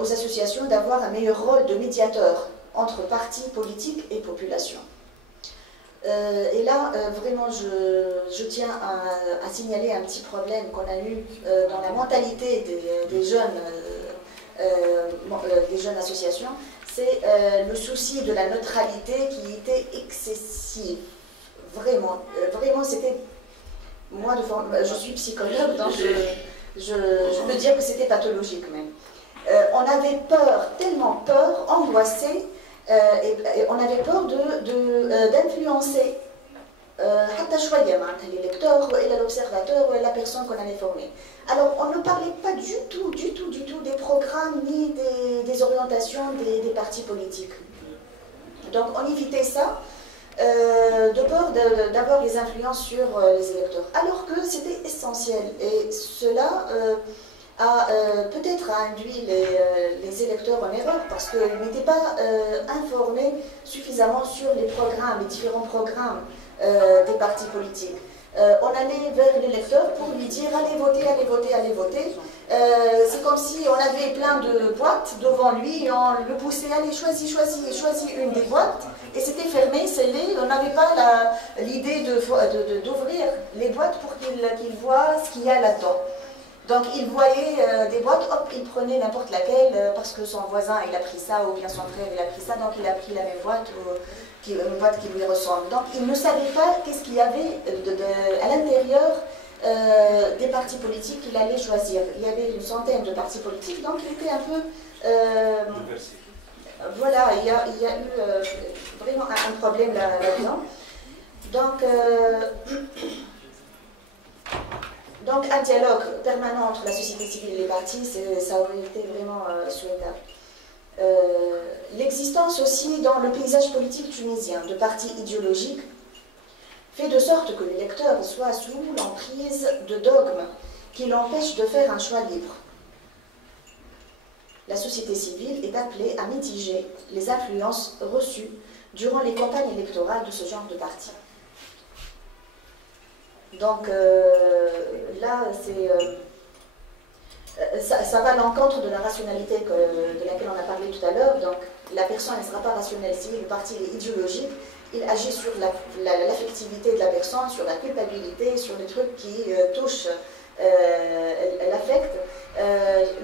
aux associations d'avoir un meilleur rôle de médiateur entre partis politiques et population. Et là, vraiment, je tiens à signaler un petit problème qu'on a eu dans la mentalité des jeunes associations, c'est le souci de la neutralité qui était excessive. Vraiment, c'était... Moi, je suis psychologue, donc je peux dire que c'était pathologique même. On avait peur, tellement peur, angoissé, et on avait peur d'influencer les lecteurs, l'observateur, la personne qu'on allait former. Alors, on ne parlait pas du tout des programmes ni des orientations des partis politiques. Donc, on évitait ça de peur d'avoir des influences sur les électeurs. Alors que c'était essentiel. Et cela a peut-être induit les électeurs en erreur parce qu'ils n'étaient pas informés suffisamment sur les programmes, les différents programmes des partis politiques. On allait vers l'électeur pour lui dire allez voter, allez voter, allez voter. C'est comme si on avait plein de boîtes devant lui et on le poussait, allez choisis une des boîtes. Et c'était fermé, scellé, on n'avait pas l'idée d'ouvrir les boîtes pour qu'il voit ce qu'il y a là-dedans. Donc il voyait des boîtes, hop, il prenait n'importe laquelle parce que son voisin il a pris ça ou bien son frère il a pris ça, donc il a pris la même boîte ou une boîte qui lui ressemble. Donc il ne savait pas qu'est-ce qu'il y avait à l'intérieur des partis politiques qu'il allait choisir. Il y avait une centaine de partis politiques, donc il était un peu... voilà, il y a eu vraiment un problème là-dedans. Donc un dialogue permanent entre la société civile et les partis, ça aurait été vraiment souhaitable. L'existence aussi dans le paysage politique tunisien de partis idéologiques fait de sorte que l'électeur soit sous l'emprise de dogmes qui l'empêchent de faire un choix libre. La société civile est appelée à mitiger les influences reçues durant les campagnes électorales de ce genre de partis. Donc là, ça va à l'encontre de la rationalité de laquelle on a parlé tout à l'heure. Donc la personne ne sera pas rationnelle. Si le parti est idéologique, il agit sur l'affectivité de la personne, sur la culpabilité, sur les trucs qui touchent l'affect.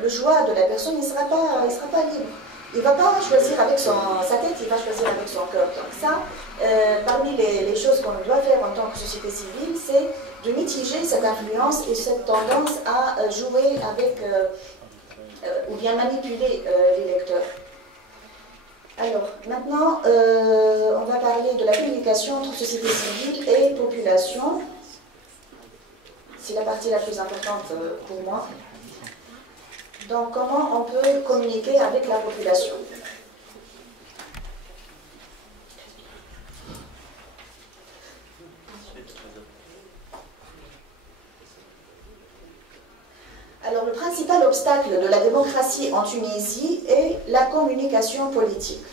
Le choix de la personne, il ne sera pas libre. Il ne va pas choisir avec sa tête, il va choisir avec son cœur. Donc ça, parmi les choses qu'on doit faire en tant que société civile, c'est de mitiger cette influence et cette tendance à jouer avec, ou bien manipuler l'électeur. Alors, maintenant, on va parler de la communication entre société civile et population. C'est la partie la plus importante pour moi. Donc, comment on peut communiquer avec la population? Alors, le principal obstacle de la démocratie en Tunisie est la communication politique,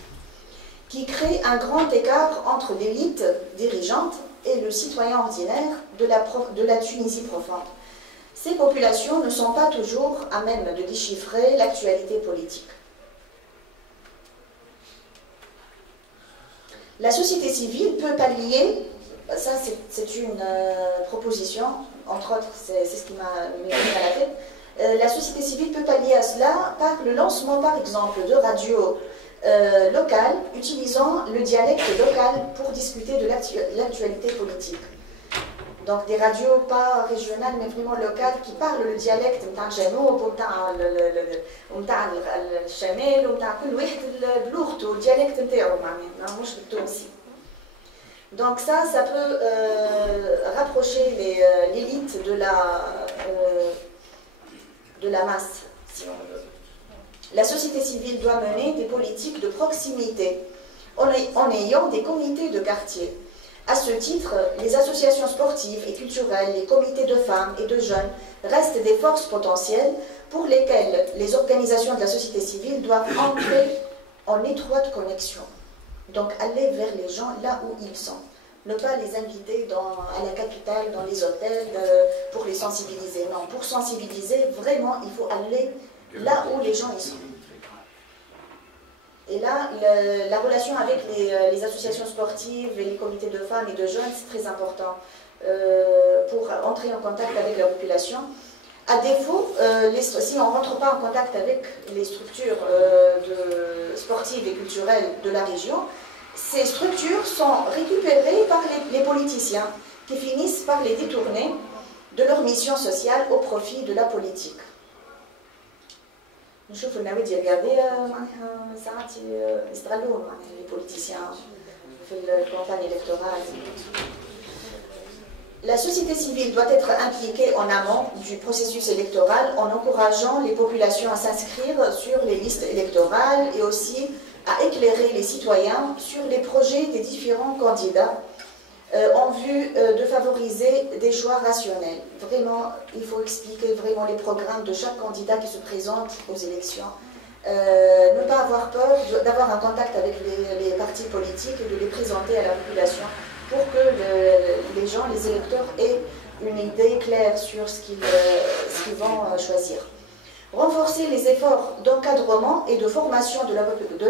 qui crée un grand écart entre l'élite dirigeante et le citoyen ordinaire de la Tunisie profonde. Ces populations ne sont pas toujours à même de déchiffrer l'actualité politique. La société civile peut pallier, ça c'est une proposition, entre autres, c'est ce qui m'a mis à la tête, la société civile peut pallier à cela par le lancement par exemple de radios locales utilisant le dialecte local pour discuter de l'actualité politique. Donc des radios pas régionales mais vraiment locales qui parlent le dialecte نتاع الجنوب ونتاع الشمال ونتاع كل واحد بلغته الديالكت نتاعو معناها مش بالتونسي. Donc ça peut rapprocher l'élite de la masse, si on veut. La société civile doit mener des politiques de proximité en ayant des comités de quartier. À ce titre, les associations sportives et culturelles, les comités de femmes et de jeunes restent des forces potentielles pour lesquelles les organisations de la société civile doivent entrer en étroite connexion. Donc aller vers les gens là où ils sont. Ne pas les inviter à la capitale, dans les hôtels, pour les sensibiliser. Non, pour sensibiliser, vraiment, il faut aller là où les gens y sont. Et là, la relation avec les associations sportives et les comités de femmes et de jeunes, c'est très important pour entrer en contact avec la population. À défaut, si on ne rentre pas en contact avec les structures sportives et culturelles de la région, ces structures sont récupérées par les politiciens qui finissent par les détourner de leur mission sociale au profit de la politique. نشوف النوادي الرياضية معناها ساعات يستغلون معناها les politiciens في الكامباني électorale. La société civile doit être impliquée en amont du processus électoral en encourageant les populations à s'inscrire sur les listes électorales et aussi à éclairer les citoyens sur les projets des différents candidats en vue de favoriser des choix rationnels. Vraiment, il faut expliquer vraiment les programmes de chaque candidat qui se présente aux élections. Ne pas avoir peur d'avoir un contact avec les partis politiques et de les présenter à la population pour que les gens, les électeurs, aient une idée claire sur ce qu'ils vont choisir. Renforcer les efforts d'encadrement et de formation de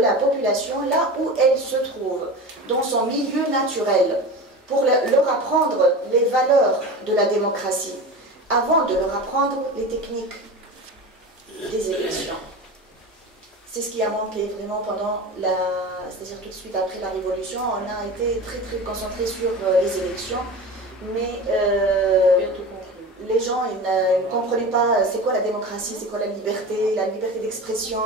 la population là où elle se trouve, dans son milieu naturel, pour leur apprendre les valeurs de la démocratie, avant de leur apprendre les techniques des élections. C'est ce qui a manqué vraiment pendant c'est-à-dire tout de suite après la Révolution, on a été très très concentré sur les élections, mais les gens ils ne comprenaient pas c'est quoi la démocratie, c'est quoi la liberté d'expression.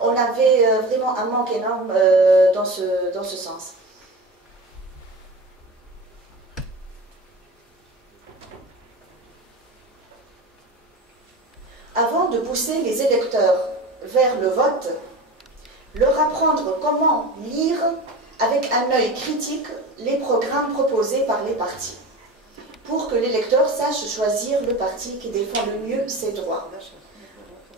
On avait vraiment un manque énorme dans ce sens. Avant de pousser les électeurs vers le vote, leur apprendre comment lire avec un œil critique les programmes proposés par les partis, pour que l'électeur sache choisir le parti qui défend le mieux ses droits.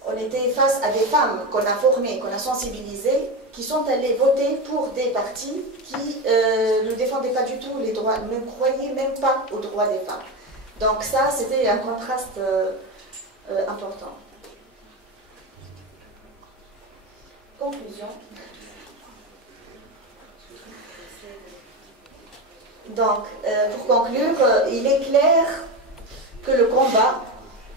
On était face à des femmes qu'on a formées, qu'on a sensibilisées, qui sont allées voter pour des partis qui ne défendaient pas du tout les droits, ne croyaient même pas aux droits des femmes. Donc ça, c'était un contraste important. Conclusion. Donc, pour conclure, il est clair que le combat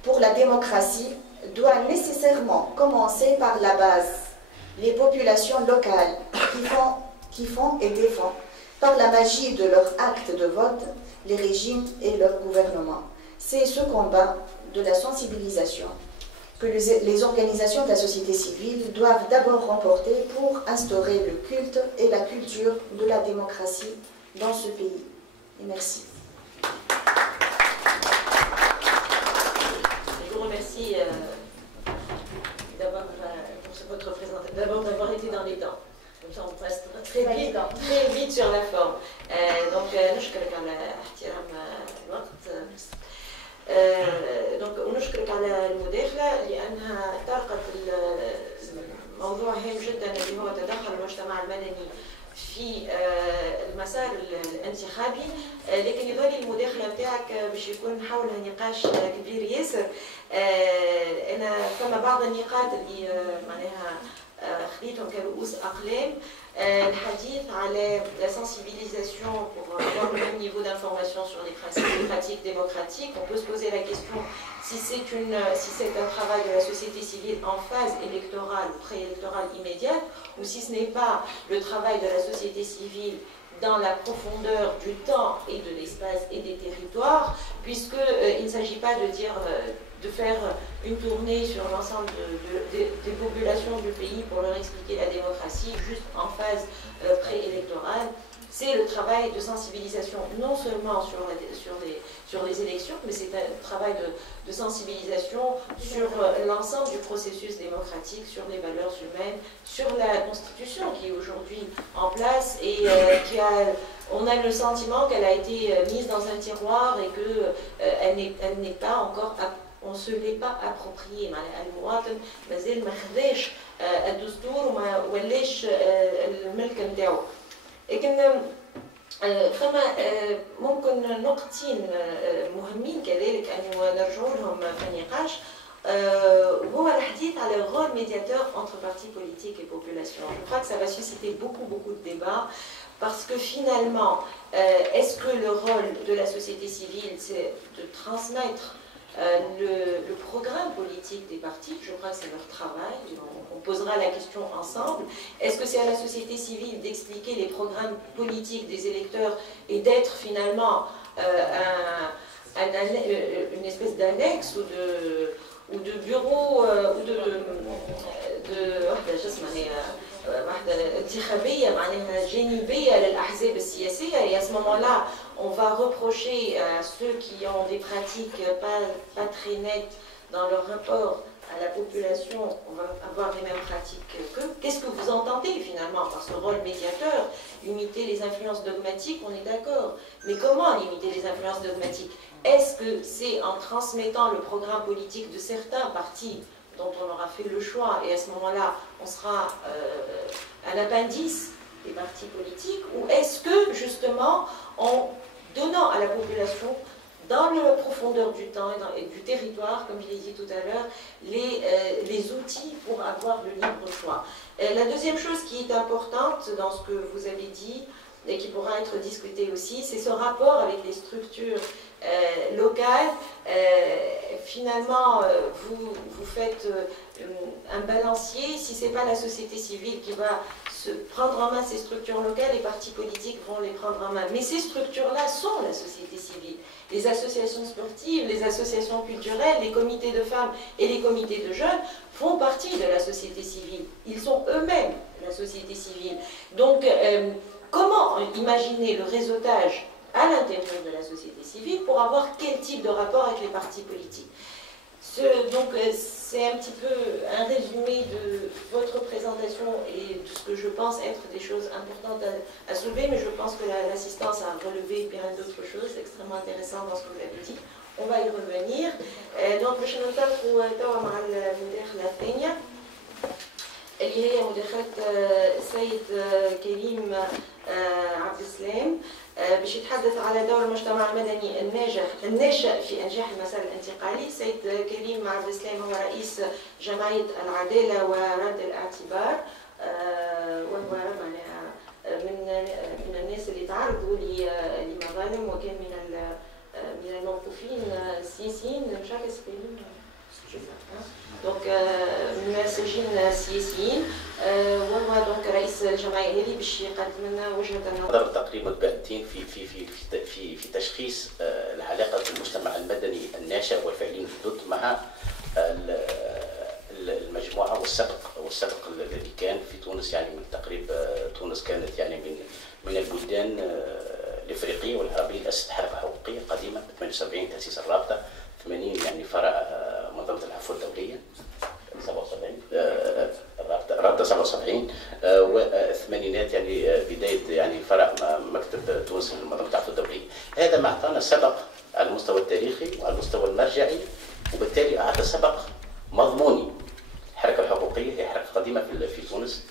pour la démocratie doit nécessairement commencer par la base, les populations locales qui font et défendent, par la magie de leur acte de vote, les régimes et leur gouvernement. C'est ce combat de la sensibilisation que les organisations de la société civile doivent d'abord remporter pour instaurer le culte et la culture de la démocratie dans ce pays. Et merci. Je vous remercie d'abord d'avoir été dans les temps. Comme ça, on passe très vite sur la forme. Donc, نشكرك على احترام الوقت. دونك ونشكرك على المداخله لانها طرقت الموضوع هام جدا اللي هو تدخل المجتمع المدني في المسار الانتخابي، لكن يظل المداخله نتاعك باش يكون حولها نقاش كبير ياسر. انا فما بعض النقاط اللي معناها خديتهم كرؤوس اقلام. الحديث على la sensibilisation pour avoir le même niveau d'information sur les pratiques démocratiques. On peut se poser la question si c'est un travail de la société civile en phase électorale ou préélectorale immédiate, ou si ce n'est pas le travail de la société civile dans la profondeur du temps et de l'espace et des territoires, puisqu'il ne s'agit pas de dire de faire une tournée sur l'ensemble des populations du pays pour leur expliquer la démocratie juste en phase préélectorale. C'est le travail de sensibilisation non seulement sur les élections, mais c'est un travail de sensibilisation sur l'ensemble du processus démocratique, sur les valeurs humaines, sur la Constitution qui est aujourd'hui en place et on a le sentiment qu'elle a été mise dans un tiroir et qu'elle n'est pas encore on ne se l'est pas approprié. المواطن مازال ما خداش الدستور وما ولاش الملك نتاعو. لكن فما ممكن نقطتين مهمين كذلك أن نرجعوا لهم في النقاش. هو الحديث على rôle médiateur entre partis politiques et population. Je crois que ça va susciter beaucoup de débats parce que finalement, est-ce que le rôle de la société civile, c'est de transmettre le programme politique des partis? Je crois que c'est leur travail, on posera la question ensemble. Est-ce que c'est à la société civile d'expliquer les programmes politiques des électeurs et d'être finalement une espèce d'annexe ou de bureau ou de واحدة انتخابية معناها جانبية للأحزاب السياسية et à ce moment-là on va reprocher à ceux qui ont des pratiques pas très nettes dans leur rapport à la population, on va avoir les mêmes pratiques qu'eux. Qu'est-ce que vous entendez finalement par ce rôle médiateur? Limiter les influences dogmatiques, on est d'accord. Mais comment limiter les influences dogmatiques? Est-ce que c'est en transmettant le programme politique de certains partis dont on aura fait le choix, et à ce moment-là, on sera un appendice des partis politiques, ou est-ce que, justement, en donnant à la population, dans la profondeur du temps et du territoire, comme je l'ai dit tout à l'heure, les outils pour avoir le libre choix. La deuxième chose qui est importante dans ce que vous avez dit, et qui pourra être discuté aussi, c'est ce rapport avec les structures locales. Finalement, vous faites un balancier. Si ce n'est pas la société civile qui va se prendre en main ces structures locales, les partis politiques vont les prendre en main. Mais ces structures-là sont la société civile. Les associations sportives, les associations culturelles, les comités de femmes et les comités de jeunes font partie de la société civile. Ils sont eux-mêmes la société civile. Donc, comment imaginer le réseautage à l'intérieur de la société civile pour avoir quel type de rapport avec les partis politiques? Donc, c'est un petit peu un résumé de votre présentation et de ce que je pense être des choses importantes à soulever, mais je pense que l'assistance a relevé bien d'autres choses extrêmement intéressantes dans ce que vous avez dit. On va y revenir. Donc, باش ننطلقوا توا مع المداخلة الثانية اللي هي مداخلة السيد كريم عبد السلام باش يتحدث على دور المجتمع المدني الناشئ في انجاح المسار الانتقالي. السيد كريم عبد السلام هو رئيس جمعية العدالة ورد الاعتبار، وهو من الناس اللي تعرضوا لمظالم وكان من الموقوفين السياسيين، مش عارفه اسمهم دونك من المساجين السياسيين، وهو دونك رئيس الجمعيه هذه باش يقدم لنا وجهه النظر. تقريبا متباعدين في تشخيص العلاقه المجتمع المدني الناشئ والفاعلين الجدد مع المجموعه والسبق الذي كان في تونس، يعني من تقريب تونس كانت يعني من البلدان الافريقيه والعربيه اللي اسست حركه حقوقيه قديمه. 78 تاسيس الرابطه، 80 يعني فرع منظمه العفو الدوليه، 77 الرابطه 77، والثمانينات يعني بدايه يعني فرع مكتب تونس لمنظمه العفو الدوليه. هذا ما اعطانا سبق على المستوى التاريخي وعلى المستوى المرجعي، وبالتالي اعطى سبق مضموني. الحركه الحقوقيه هي حركه قديمه في تونس،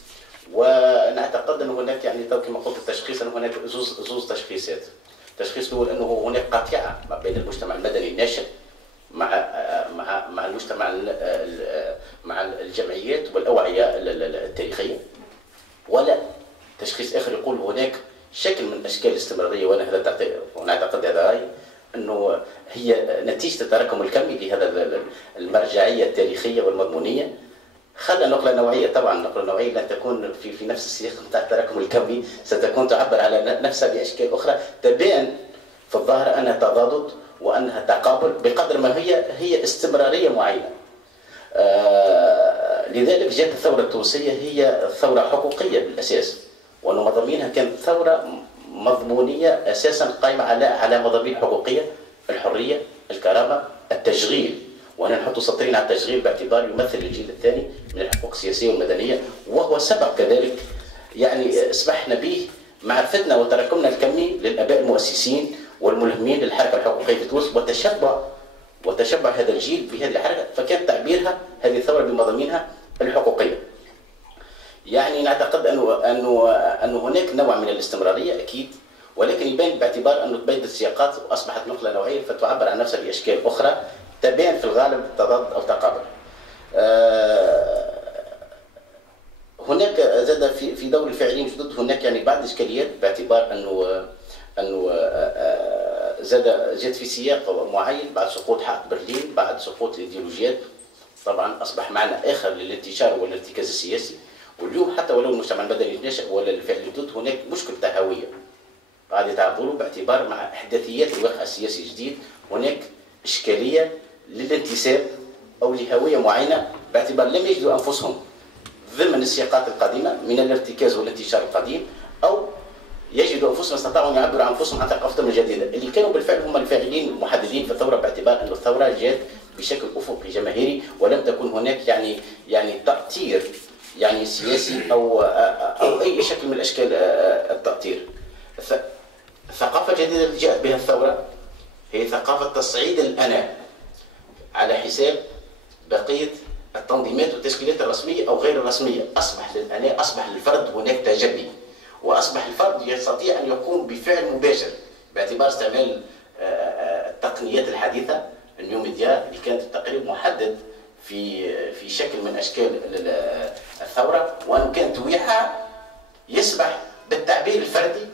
ونعتقد ان هناك يعني كما قلت التشخيص ان هناك زوز تشخيصات. التشخيص الاول انه هناك قاطعه ما بين المجتمع المدني الناشئ مع المجتمع مع الجمعيات والاوعيه التاريخيه، ولا تشخيص اخر يقول هناك شكل من اشكال الاستمراريه، وانا اعتقد هذا رايي انه هي نتيجه التراكم الكمي لهذا المرجعيه التاريخيه والمضمونيه. خلى النقله النوعيه، طبعا النقله النوعيه لن تكون في نفس السياق نتاع التراكم الكمي، ستكون تعبر على نفسها باشكال اخرى تبان في الظاهر انها تضادد وانها تقابل بقدر ما هي استمراريه معينه. لذلك جاءت الثوره التونسيه هي ثوره حقوقيه بالاساس، وان مضامينها كانت ثوره مضمونيه اساسا قائمه على مضامين حقوقيه: الحريه، الكرامه، التشغيل. وهنا نحط سطرين على التشغيل باعتباره يمثل الجيل الثاني من الحقوق السياسيه والمدنيه، وهو سبق كذلك يعني اسمحنا به معرفتنا وتراكمنا الكمي للاباء المؤسسين والملهمين للحركه الحقوقيه في تونس، وتشبع هذا الجيل بهذه الحركه، فكان تعبيرها هذه الثوره بمضامينها الحقوقيه. يعني نعتقد انه هناك نوع من الاستمراريه اكيد، ولكن يبان باعتبار انه تبدلت السياقات واصبحت نقله نوعيه فتعبر عن نفسها باشكال اخرى تبان في الغالب تضاد او تقابل. هناك زاد في دور الفاعلين الجدد هناك يعني بعض الاشكاليات، باعتبار انه جات في سياق معين بعد سقوط حائط برلين، بعد سقوط الايديولوجيات. طبعا اصبح معنى اخر للانتشار والارتكاز السياسي. واليوم حتى ولو المجتمع المدني يتنشأ ولا الفعل الجدد، هناك مشكل تهويه قاعد يتعرضوا باعتبار مع احداثيات الواقع السياسي الجديد. هناك اشكاليه للانتساب او لهويه معينه، باعتبار لم يجدوا انفسهم ضمن السياقات القديمه من الارتكاز والانتشار القديم، او يجدوا انفسهم استطاعوا ان يعبروا عن انفسهم عن ثقافتهم الجديده، اللي كانوا بالفعل هم الفاعلين المحددين في الثوره، باعتبار ان الثوره جاءت بشكل افقي جماهيري، ولم تكن هناك يعني تأطير يعني سياسي او اي شكل من اشكال التأطير. الثقافه الجديده اللي جاءت بها الثوره هي ثقافه تصعيد الانا على حساب بقيه التنظيمات والتشكيلات الرسميه او غير الرسميه. اصبح للانا، اصبح للفرد هناك تجلي، واصبح الفرد يستطيع ان يقوم بفعل مباشر باعتبار استعمال التقنيات الحديثه النيو ميديا اللي كانت تقريبا محدد في شكل من اشكال الثوره، وان كان تويحها يسمح بالتعبير الفردي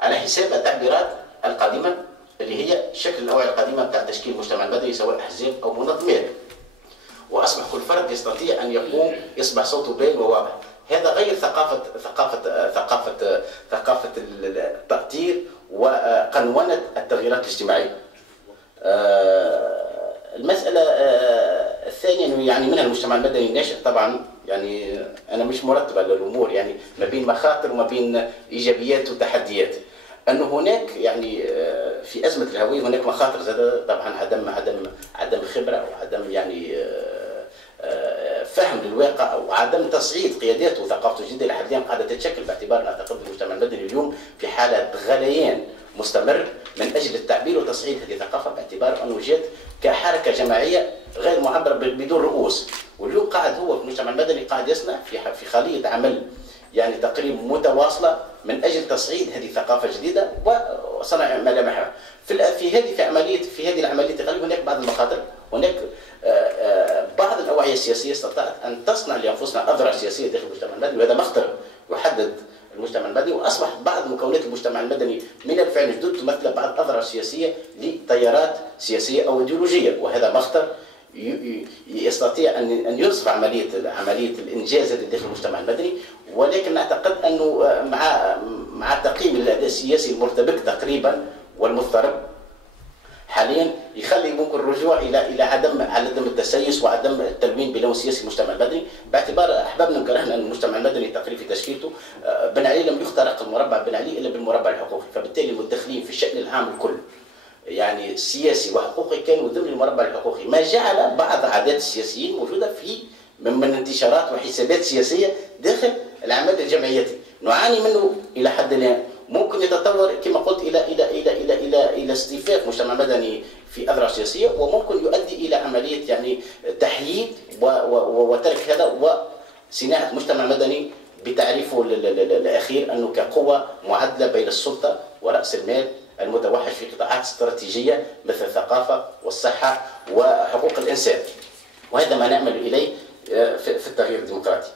على حساب التعبيرات القديمه اللي هي شكل الاوعيه القديمه بتاع تشكيل المجتمع المدني سواء احزاب او منظمات. واصبح كل فرد يستطيع ان يقوم يصبح صوته باين وواضح. هذا غير ثقافه التأطير وقنونه التغييرات الاجتماعيه. المساله الثانيه انه يعني منها المجتمع المدني الناشئ. طبعا يعني انا مش مرتب على الامور، يعني ما بين مخاطر وما بين ايجابيات وتحديات. انه هناك يعني في ازمه الهويه هناك مخاطر زاد، طبعا عدم خبره وعدم يعني فهم للواقع وعدم تصعيد قياداته وثقافته الجديده اللي حاليا قاعده تتشكل، باعتبار ان اعتقد المجتمع المدني اليوم في حاله غليان مستمر من اجل التعبير وتصعيد هذه الثقافه، باعتبار انه جات كحركه جماعيه غير معبره بدون رؤوس. واليوم قاعد هو في المجتمع المدني قاعد يصنع في خليه عمل يعني تقريبا متواصله من اجل تصعيد هذه الثقافه الجديده وصنع ملامحها. في هذه العمليه تقريبا هناك بعض المخاطر. هناك بعض الاوعيه السياسيه استطاعت ان تصنع لانفسنا اذرع سياسيه داخل المجتمع المدني، وهذا مخطر يحدد المجتمع المدني. واصبح بعض مكونات المجتمع المدني من الفعل الجدد تمثل بعض الاذرع السياسيه لتيارات سياسيه او ايديولوجيه، وهذا مخطر يستطيع ان ينصف عمليه الانجاز داخل المجتمع المدني. ولكن نعتقد انه مع تقييم الاداء السياسي المرتبك تقريبا والمضطرب حاليا يخلي ممكن الرجوع الى عدم التسيس وعدم التلوين بلون سياسي المجتمع المدني، باعتبار احبابنا كرهنا ان المجتمع المدني تقريبا في تشكيلته بن علي لم يخترق المربع بن علي الا بالمربع الحقوقي، فبالتالي المدخلين في الشان العام الكل يعني سياسي وحقوقي كانوا ضمن المربع الحقوقي، ما جعل بعض عادات السياسيين موجوده من انتشارات وحسابات سياسيه داخل العمل الجمعياتي نعاني منه الى حد الان. ممكن يتطور كما قلت الى اصطفاف مجتمع مدني في اذرع سياسيه، وممكن يؤدي الى عمليه يعني تحييد وترك هذا وصناعه مجتمع مدني بتعريفه الاخير انه كقوه معادله بين السلطه وراس المال المتوحش في قطاعات استراتيجيه مثل الثقافه والصحه وحقوق الانسان. وهذا ما نامل اليه في التغيير الديمقراطي.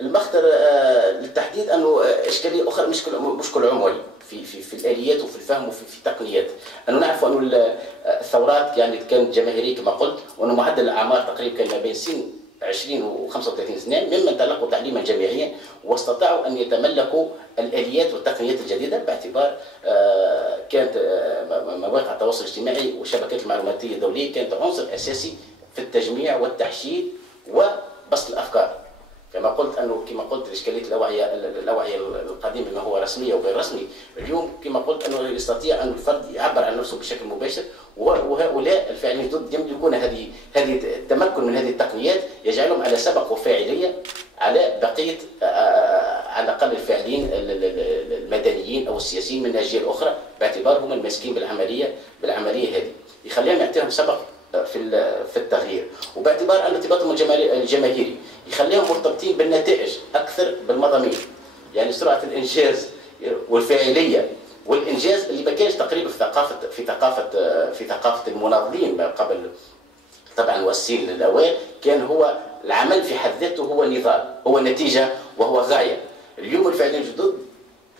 المخطر للتحديد انه اشكاليه اخرى مشكل عمري في الاليات وفي الفهم وفي التقنيات. انه نعرف انه الثورات يعني كانت جماهيريه كما قلت، وانه معدل الاعمار تقريبا كان ما بين سن 20 و 35 سنه ممن تلقوا تعليما جامعيا واستطاعوا ان يتملكوا الاليات والتقنيات الجديده، باعتبار كانت مواقع التواصل الاجتماعي والشبكات المعلوماتيه الدوليه كانت عنصر اساسي في التجميع والتحشيد وبسط الافكار. كما قلت انه اشكاليه الاوعيه القديمه ما هو رسميه وغير رسمي، اليوم كما قلت انه يستطيع ان الفرد يعبر عن نفسه بشكل مباشر، وهؤلاء الفاعلين الجدد يملكون هذه التمكن من هذه التقنيات يجعلهم على سبق وفاعليه على بقيه على الاقل الفاعلين المدنيين او السياسيين من الجهه الاخرى، باعتبارهم الماسكين بالعمليه هذه، يخليهم يعطيهم سبق في التغيير، وباعتبار ان ارتباطهم الجماهيري يخليهم مرتبطين بالنتائج اكثر بالمضامين، يعني سرعه الانجاز والفاعليه والانجاز اللي ما كانش تقريبا في ثقافه المناضلين ما قبل طبعا والسين الاوائل، كان هو العمل في حد ذاته هو نضال، هو نتيجه وهو غايه. اليوم الفاعلين الجدد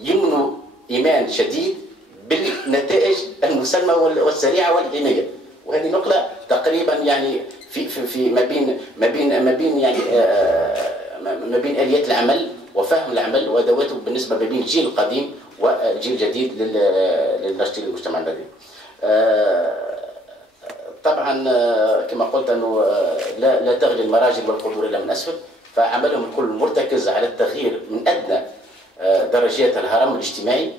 يمنوا ايمان شديد بالنتائج المسلمه والسريعه والحمايه، وهذه نقله تقريبا يعني في ما بين يعني ما بين اليات العمل وفهم العمل وادواته بالنسبه ما بين الجيل القديم والجيل الجديد للناشطين المجتمع المدني. طبعا كما قلت انه لا تغلي المراجل والقدور الا من اسفل، فعملهم الكل مرتكز على التغيير من ادنى درجات الهرم الاجتماعي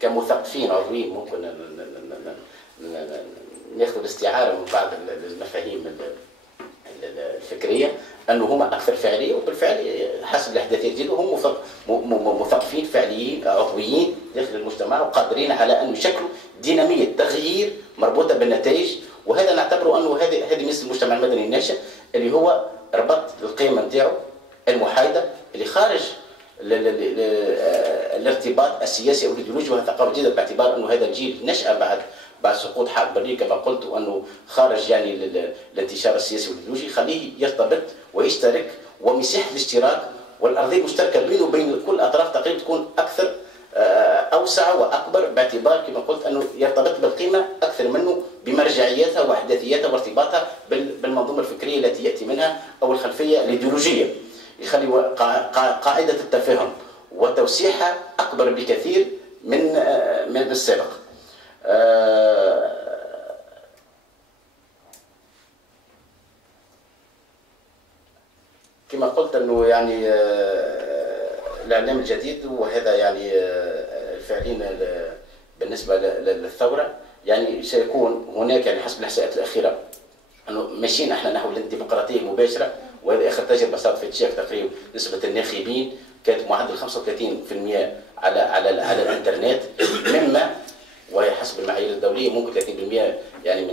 كمثقفين عضويين. ممكن ناخذ الاستعاره من بعض المفاهيم الفكريه انه هما اكثر فاعليه، وبالفعل حسب الاحداثيات ديالهم هم مثقفين فعليين عضويين داخل المجتمع وقادرين على ان يشكلوا ديناميه تغيير مربوطه بالنتائج. وهذا نعتبره انه هذه مثل المجتمع المدني الناشئ اللي هو ربط القيمه نتاعو المحايده اللي خارج الارتباط السياسي او الايديولوجي، وهذا ثقافه جديده باعتبار انه هذا الجيل نشأ بعد سقوط حرب برلين كما قلت، وانه خارج يعني الانتشار السياسي والايديولوجي، يخليه يرتبط ويشترك، ومساحه الاشتراك والارضيه المشتركه بينه وبين كل الاطراف تقريبا تكون اكثر اوسع واكبر، باعتبار كما قلت انه يرتبط بالقيمه اكثر منه بمرجعياتها واحداثياتها وارتباطها بالمنظومه الفكريه التي ياتي منها او الخلفيه الايديولوجيه، يخلي قاعده التفاهم وتوسيعها اكبر بكثير من السابق. كما قلت انه يعني الاعلام الجديد، وهذا يعني الفاعلين بالنسبه للثوره يعني سيكون هناك يعني حسب الاحصاءات الاخيره انه ماشيين احنا نحو الديمقراطيه المباشره، وهذه اخر تجربه صارت في تشيك تقريبا نسبه الناخبين كانت معدل 35% على الانترنت، مما وهي حسب المعايير الدوليه ممكن 30% يعني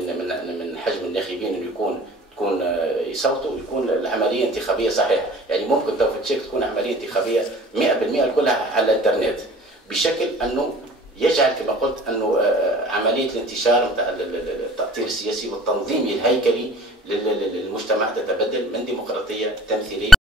من حجم الناخبين انه تكون يصوتوا ويكون العمليه انتخابيه صحيحه. يعني ممكن تو في تشيك تكون عمليه انتخابيه 100% كلها على الانترنت، بشكل انه يجعل كما قلت انه عمليه الانتشار نتاع التاطير السياسي والتنظيمي الهيكلي للمجتمع تتبدل من ديمقراطيه تمثيليه